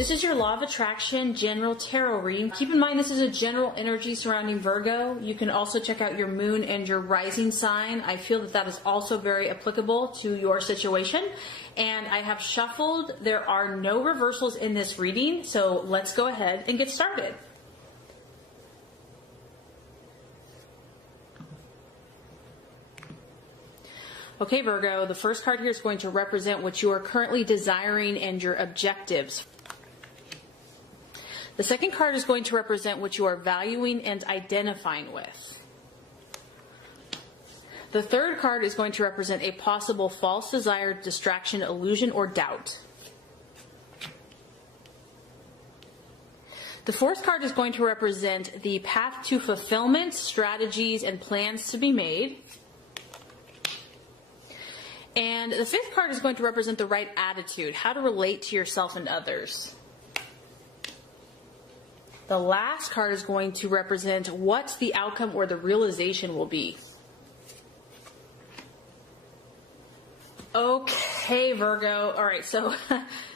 This is your Law of Attraction General Tarot reading. Keep in mind this is a general energy surrounding Virgo. You can also check out your moon and your rising sign. I feel that that is also very applicable to your situation. And I have shuffled. There are no reversals in this reading, so let's go ahead and get started. Okay, Virgo, the first card here is going to represent what you are currently desiring and your objectives. The second card is going to represent what you are valuing and identifying with. The third card is going to represent a possible false desire, distraction, illusion, or doubt. The fourth card is going to represent the path to fulfillment, strategies, and plans to be made. And the fifth card is going to represent the right attitude, how to relate to yourself and others. The last card is going to represent what the outcome or the realization will be. Okay, Virgo. All right, so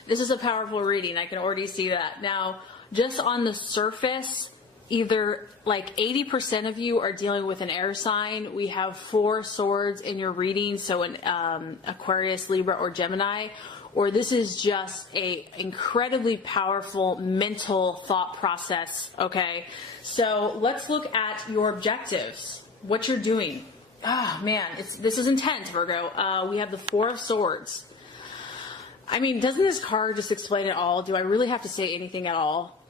this is a powerful reading. I can already see that. Now, just on the surface, either like 80% of you are dealing with an air sign. We have 4 swords in your reading, so an Aquarius, Libra, or Gemini. Or this is just a incredibly powerful mental thought process, okay? So let's look at your objectives, what you're doing. Ah, man, this is intense, Virgo. We have the 4 of Swords. I mean, doesn't this card just explain it all? Do I really have to say anything at all?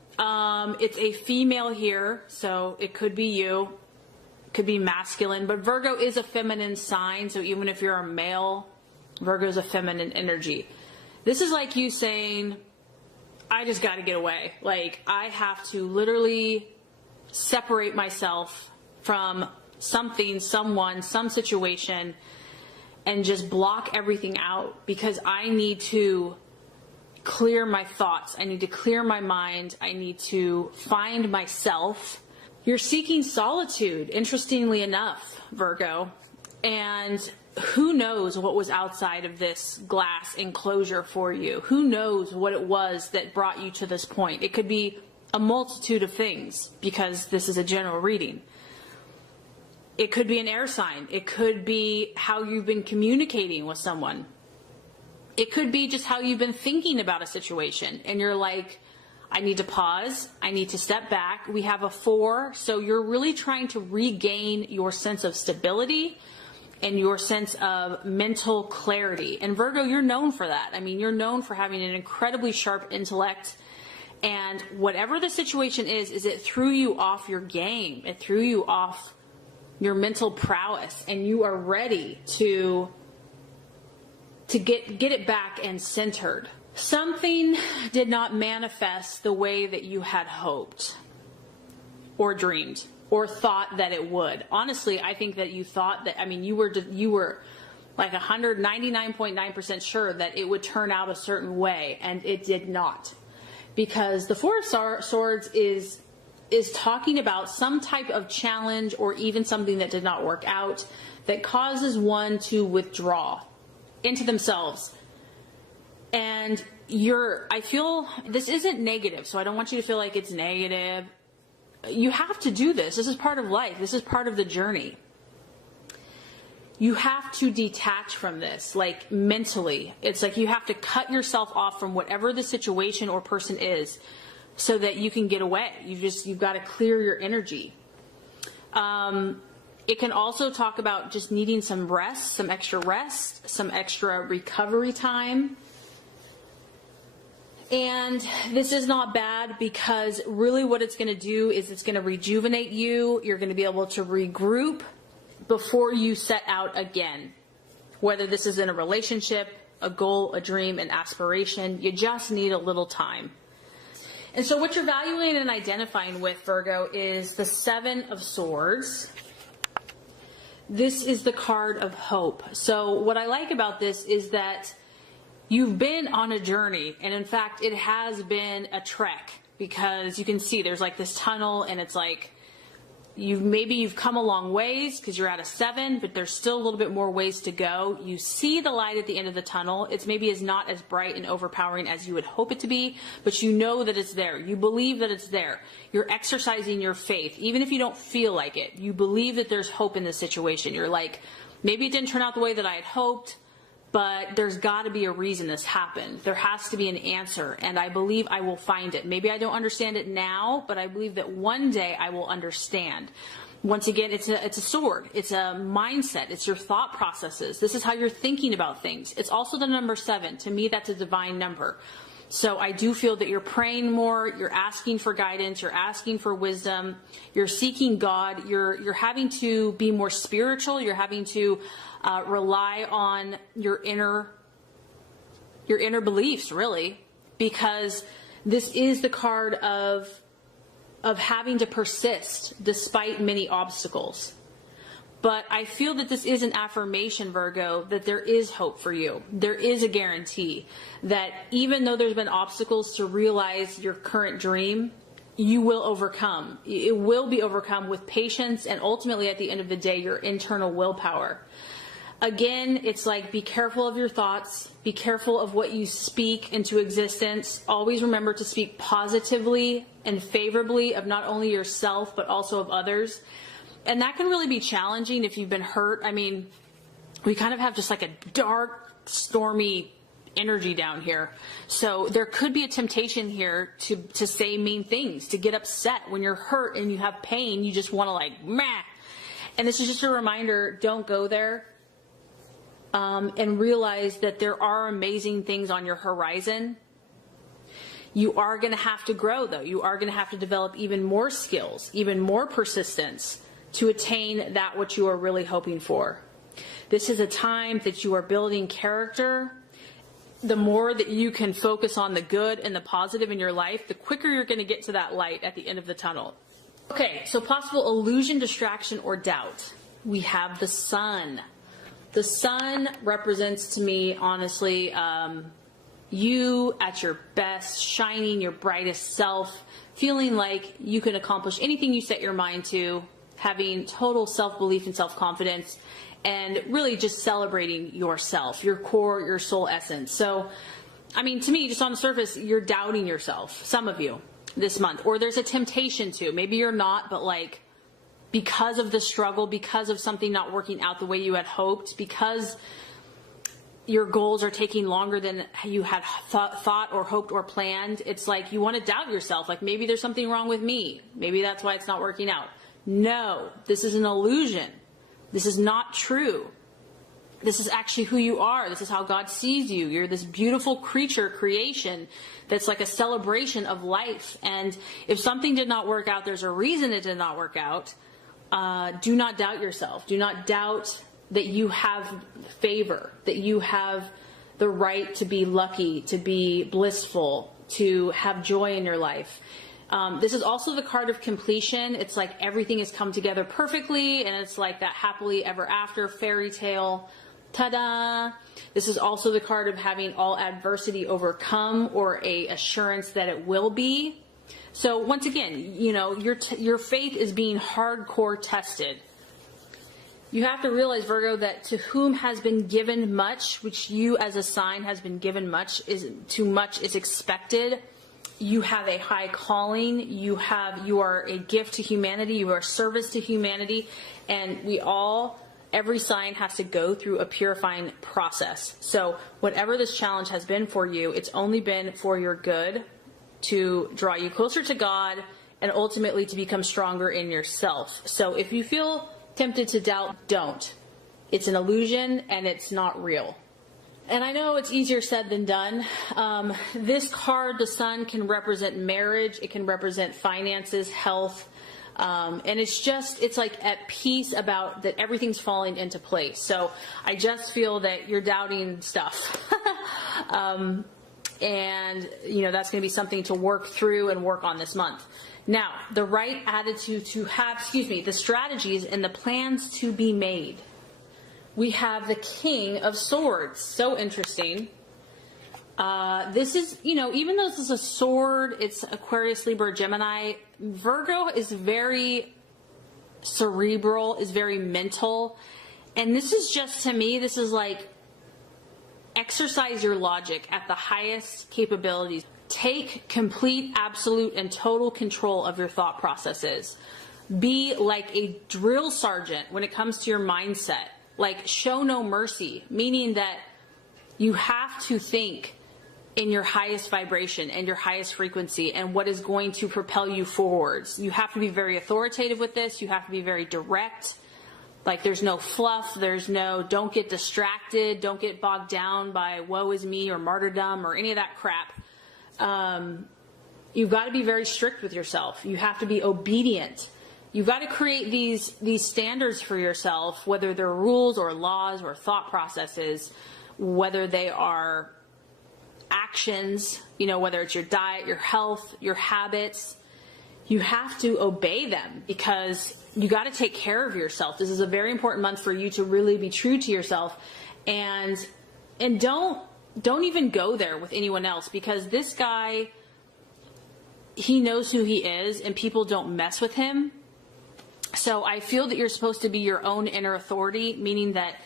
It's a female here, so it could be you, could be masculine, but Virgo is a feminine sign, so even if you're a male, Virgo is a feminine energy. This is like you saying, I just got to get away. Like, I have to literally separate myself from something, someone, some situation, and just block everything out because I need to clear my thoughts. I need to clear my mind. I need to find myself. You're seeking solitude, interestingly enough, Virgo. And who knows what was outside of this glass enclosure for you? Who knows what it was that brought you to this point? It could be a multitude of things because this is a general reading. It could be an air sign. It could be how you've been communicating with someone. It could be just how you've been thinking about a situation and you're like, I need to pause. I need to step back. We have a 4, so you're really trying to regain your sense of stability and your sense of mental clarity. And Virgo, you're known for that. I mean, you're known for having an incredibly sharp intellect. And whatever the situation is it threw you off your game. It threw you off your mental prowess. And you are ready to get it back and centered. Something did not manifest the way that you had hoped or dreamed or thought that it would. Honestly, I think that you thought that, I mean, you were like 199.9% sure that it would turn out a certain way, and it did not. Because the 4 of Swords is talking about some type of challenge or even something that did not work out that causes one to withdraw into themselves. And I feel this isn't negative, so I don't want you to feel like it's negative. You have to do this. This is part of life. This is part of the journey. You have to detach from this, like mentally. It's like you have to cut yourself off from whatever the situation or person is so that you can get away. You've got to clear your energy. It can also talk about just needing some rest, some extra recovery time. And this is not bad because really what it's going to do is it's going to rejuvenate you. You're going to be able to regroup before you set out again. Whether this is in a relationship, a goal, a dream, an aspiration, you just need a little time. And so what you're valuing and identifying with, Virgo, is the 7 of Swords. This is the card of hope. So what I like about this is that you've been on a journey, and in fact, it has been a trek because you can see there's like this tunnel and it's like maybe you've come a long ways because you're at a 7, but there's still a little bit more ways to go. You see the light at the end of the tunnel. It's maybe is not as bright and overpowering as you would hope it to be, but you know that it's there. You believe that it's there. You're exercising your faith. Even if you don't feel like it, you believe that there's hope in this situation. You're like, maybe it didn't turn out the way that I had hoped, but there's got to be a reason this happened. There has to be an answer, and I believe I will find it. Maybe I don't understand it now, but I believe that one day I will understand. Once again, it's a sword. It's a mindset. It's your thought processes. This is how you're thinking about things. It's also the number 7. To me, that's a divine number. So I do feel that you're praying more, you're asking for guidance, you're asking for wisdom, you're seeking God, you're having to be more spiritual, you're having to rely on your inner beliefs, really, because this is the card of having to persist despite many obstacles. But I feel that this is an affirmation, Virgo, that there is hope for you. There is a guarantee that even though there's been obstacles to realize your current dream, you will overcome. It will be overcome with patience and ultimately at the end of the day, your internal willpower. Again, it's like, be careful of your thoughts. Be careful of what you speak into existence. Always remember to speak positively and favorably of not only yourself, but also of others. And that can really be challenging if you've been hurt. I mean, we kind of have just like a dark, stormy energy down here. So there could be a temptation here to say mean things, to get upset. When you're hurt and you have pain, you just want to like, meh. And this is just a reminder, don't go there. And realize that there are amazing things on your horizon. You are going to have to grow, though. You are going to have to develop even more skills, even more persistence to attain that which you are really hoping for. This is a time that you are building character. The more that you can focus on the good and the positive in your life, the quicker you're going to get to that light at the end of the tunnel. Okay, so possible illusion, distraction, or doubt. We have the sun. The sun represents to me, honestly, you at your best, shining your brightest self, feeling like you can accomplish anything you set your mind to, having total self-belief and self-confidence, and really just celebrating yourself, your core, your soul essence. So, I mean, to me, just on the surface, you're doubting yourself, some of you, this month. Or there's a temptation to. Maybe you're not, but like, because of the struggle, because of something not working out the way you had hoped, because your goals are taking longer than you had thought or hoped or planned, it's like you want to doubt yourself. Like, maybe there's something wrong with me. Maybe that's why it's not working out. No, this is an illusion. This is not true. This is actually who you are. This is how God sees you. You're this beautiful creature, creation, that's like a celebration of life. And if something did not work out, there's a reason it did not work out. Do not doubt yourself. Do not doubt that you have favor, that you have the right to be lucky, to be blissful, to have joy in your life. This is also the card of completion. It's like everything has come together perfectly, and it's like that happily ever after fairy tale. Ta-da! This is also the card of having all adversity overcome, or a assurance that it will be. So once again, you know, your faith is being hardcore tested. You have to realize, Virgo, that to whom has been given much, which you as a sign has been given much, too much is expected. You have a high calling. You are a gift to humanity. You are a service to humanity. And every sign has to go through a purifying process. So whatever this challenge has been for you, it's only been for your good, to draw you closer to God and ultimately to become stronger in yourself. So if you feel tempted to doubt, don't. It's an illusion and it's not real. And I know it's easier said than done. This card, the sun, can represent marriage. It can represent finances, health. And it's like at peace about that everything's falling into place. So I just feel that you're doubting stuff. And, you know, that's going to be something to work through and work on this month. Now, the right attitude to have, the strategies and the plans to be made. We have the King of Swords. So interesting. This is, you know, even though this is a sword, it's Aquarius, Libra, Gemini, Virgo is very cerebral, is very mental. And this is just, to me, this is like exercise your logic at the highest capabilities. Take complete, absolute, and total control of your thought processes. Be like a drill sergeant when it comes to your mindset. Like, show no mercy, meaning that you have to think in your highest vibration and your highest frequency and what is going to propel you forwards. You have to be very authoritative with this. You have to be very direct. Like, there's no fluff. There's no, don't get distracted. Don't get bogged down by woe is me or martyrdom or any of that crap. You've got to be very strict with yourself. You have to be obedient. You've got to create these standards for yourself, whether they're rules or laws or thought processes, whether they are actions, you know, whether it's your diet, your health, your habits. You have to obey them because you got to take care of yourself. This is a very important month for you to really be true to yourself, and don't even go there with anyone else, because this guy, he knows who he is and people don't mess with him. So I feel that you're supposed to be your own inner authority, meaning that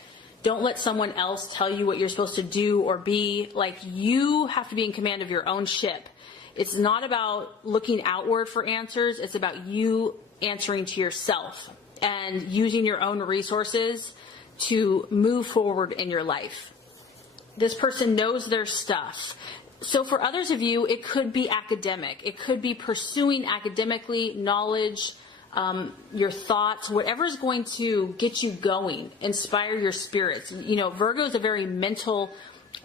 don't let someone else tell you what you're supposed to do or be. Like, you have to be in command of your own ship. It's not about looking outward for answers. It's about you answering to yourself and using your own resources to move forward in your life. This person knows their stuff. So for others of you, it could be academic. It could be pursuing academically knowledge, your thoughts, whatever is going to get you going, inspire your spirits. You know, Virgo is a very mental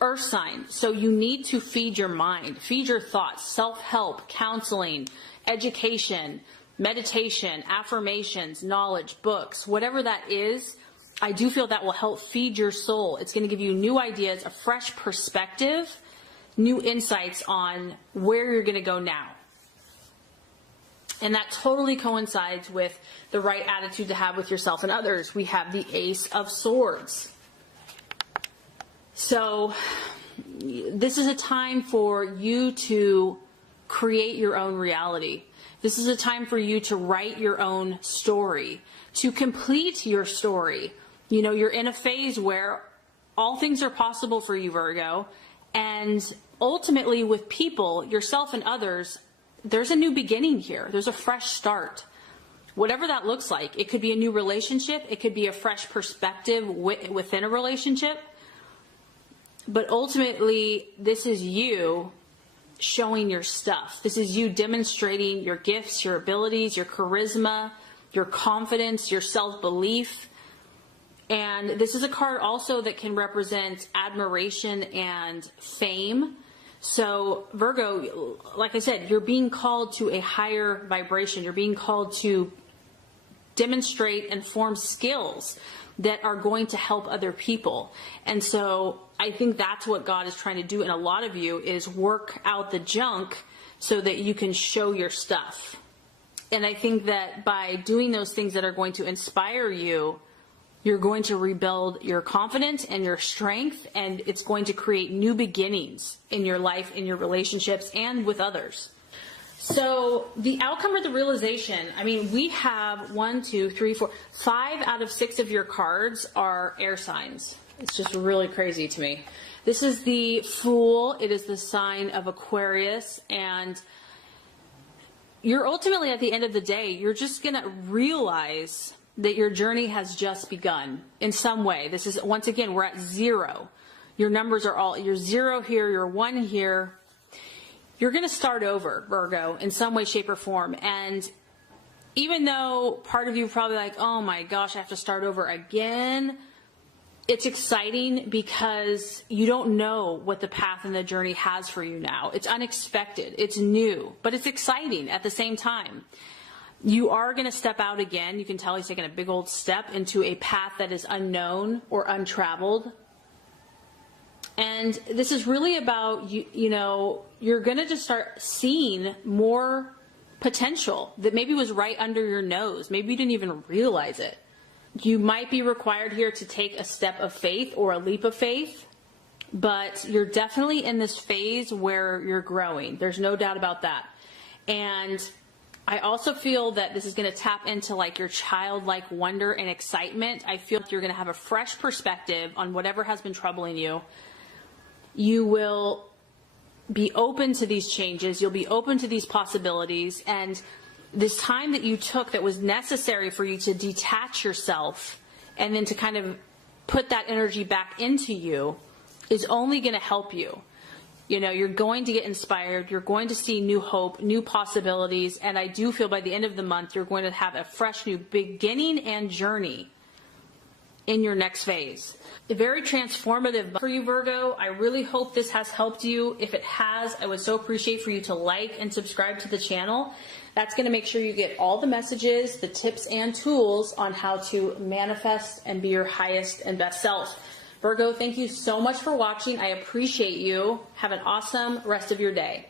earth sign. So you need to feed your mind, feed your thoughts, self-help, counseling, education, meditation, affirmations, knowledge, books, whatever that is. I do feel that will help feed your soul. It's going to give you new ideas, a fresh perspective, new insights on where you're going to go now. And that totally coincides with the right attitude to have with yourself and others. We have the Ace of Swords. So this is a time for you to create your own reality. This is a time for you to write your own story, to complete your story. You know, you're in a phase where all things are possible for you, Virgo. And ultimately, with people, yourself and others, there's a new beginning here. There's a fresh start. Whatever that looks like. It could be a new relationship. It could be a fresh perspective within a relationship. But ultimately, this is you showing your stuff. This is you demonstrating your gifts, your abilities, your charisma, your confidence, your self-belief. And this is a card also that can represent admiration and fame. So Virgo, like I said, you're being called to a higher vibration. You're being called to demonstrate and form skills that are going to help other people. And so I think that's what God is trying to do in a lot of you, is work out the junk so that you can show your stuff. And I think that by doing those things that are going to inspire you, you're going to rebuild your confidence and your strength, and it's going to create new beginnings in your life, in your relationships, and with others. So the outcome or the realization, I mean, we have 1, 2, 3, 4, 5 out of 6 of your cards are air signs. It's just really crazy to me. This is the Fool. It is the sign of Aquarius, and you're ultimately, at the end of the day, you're just going to realize that your journey has just begun in some way. This is, once again, we're at 0. Your numbers are all, you're 0 here, you're 1 here. You're going to start over, Virgo, in some way, shape, or form. And even though part of you probably like, oh my gosh, I have to start over again, it's exciting because you don't know what the path and the journey has for you now. It's unexpected, it's new, but it's exciting at the same time. You are going to step out again. You can tell he's taking a big old step into a path that is unknown or untraveled. And this is really about, you know, you're going to just start seeing more potential that maybe was right under your nose. Maybe you didn't even realize it. You might be required here to take a step of faith or a leap of faith, but you're definitely in this phase where you're growing. There's no doubt about that. And I also feel that this is going to tap into like your childlike wonder and excitement. I feel like you're going to have a fresh perspective on whatever has been troubling you. You will be open to these changes. You'll be open to these possibilities. And this time that you took that was necessary for you to detach yourself and then to kind of put that energy back into you is only going to help you. You know, you're going to get inspired. You're going to see new hope, new possibilities. And I do feel by the end of the month, you're going to have a fresh new beginning and journey in your next phase. A very transformative for you, Virgo. I really hope this has helped you. If it has, I would so appreciate for you to like and subscribe to the channel. That's going to make sure you get all the messages, the tips and tools on how to manifest and be your highest and best self. Virgo, thank you so much for watching. I appreciate you. Have an awesome rest of your day.